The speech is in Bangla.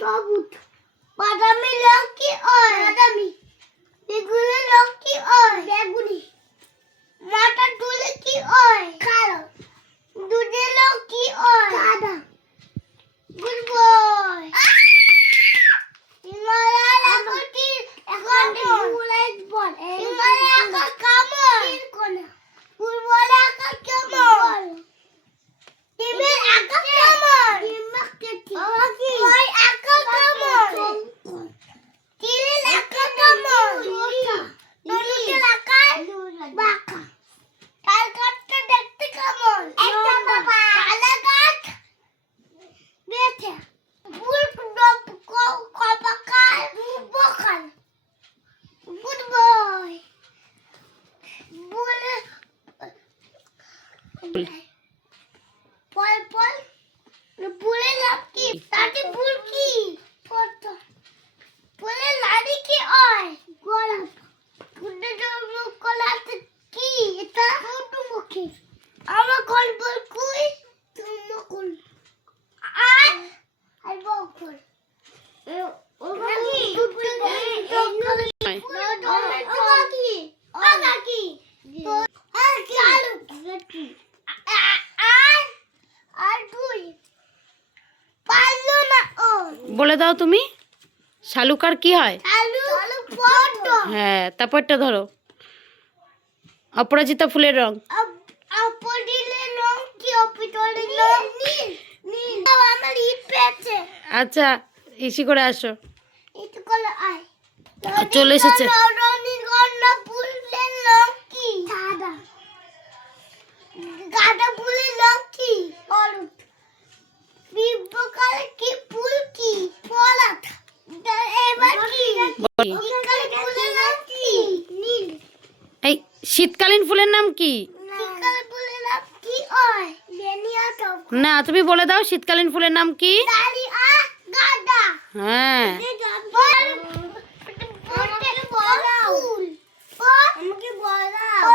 সবুজ। বাদামি রং কি হয়? বাদামি। বেগুনি রং কি হয়? বেগুনি। মাথা তুলে কি হয়? কালো। দুধের রং কি হয়? সাদা। Good boy. হিমালয় এখন কি এখন বুলেট বল। হিমালয় এখন কেমন? কোনা। ফুটবল এখন কেমন? টিমের এখন কেমন? টিমের কেটি। ওই এখন কেমন? টিলের এখন কেমন? নুনুটের আকার বাঁকা। তাল গাছটা দেখতে কেমন? একটা বাবা। তালে গাছ বেঁচে। ফুল কপাকার বকাল। Good boy. বলে পল পল বলে লাভ কি? তাতে ফুল কি? পদ্ম। বলে লাড়ি কি হয়? গোলাপ। ফুলের কলাতে কি? এটা মধুমক্ষী। আমার গল্প কই? তুমি কোন? আর বকল। বলে দাও তুমি, শালুকার কি হয়? হ্যাঁ, তারপরটা ধরো। অপরাজিতা ফুলের রং। আচ্ছা, ইসি করে আসো। চলে এসেছে। গাঁদা ফুলের রং কি? হলুদ। বিব্বকালে কি ফুল কি? পলাশ। এবার কি? শীতকালে ফুলের নাম কি? নীল। এই শীতকালীন ফুলের নাম কি? শীতকালে ফুলের নাম কি হয়? বেনিয়া টব। না, তুমি বলে দাও শীতকালীন ফুলের নাম কি? ডালিয়া, গাঁদা। হ্যাঁ। আমাকে বলাও। আমাকে বলাও।